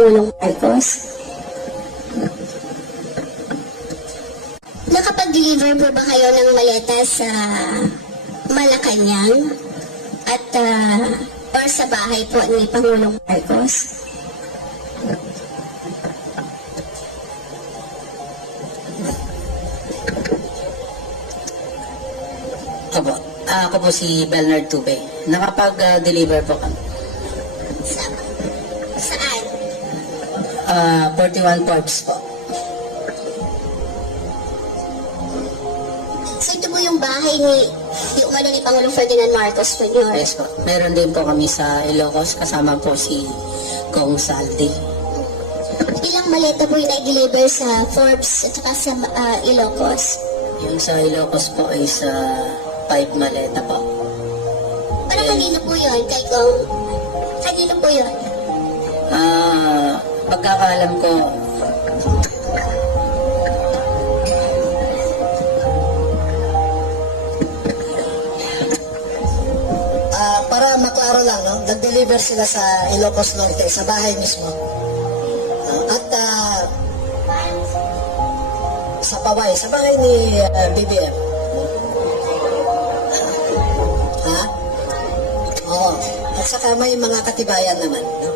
Pangulong Marcos. Nakapag-deliver po ba kayo ng maleta sa Malacanang at or sa bahay po ni Pangulong Marcos? Opo. Ako po si Bernard Tube. Nakapag-deliver po kami. Saan? 41 Forbes po. So ito po yung bahay ni umano ni Pangulong Ferdinand Marcos Jr. Yes po. Meron din po kami sa Ilocos. Kasama po si Kong Saldi. Ilang maleta po yung na-deliver sa Forbes at saka sa Ilocos? Yung sa Ilocos po ay sa 5 maleta po. Parang kanino po yun? Kay Kong? Kanino po yun? Pagkakalam ko, para maklaro lang, no? Nag-deliver sila sa Ilocos Norte, sa bahay mismo. At sa Paway, sa bahay ni BBM. Oo. At saka may mga katibayan naman. No?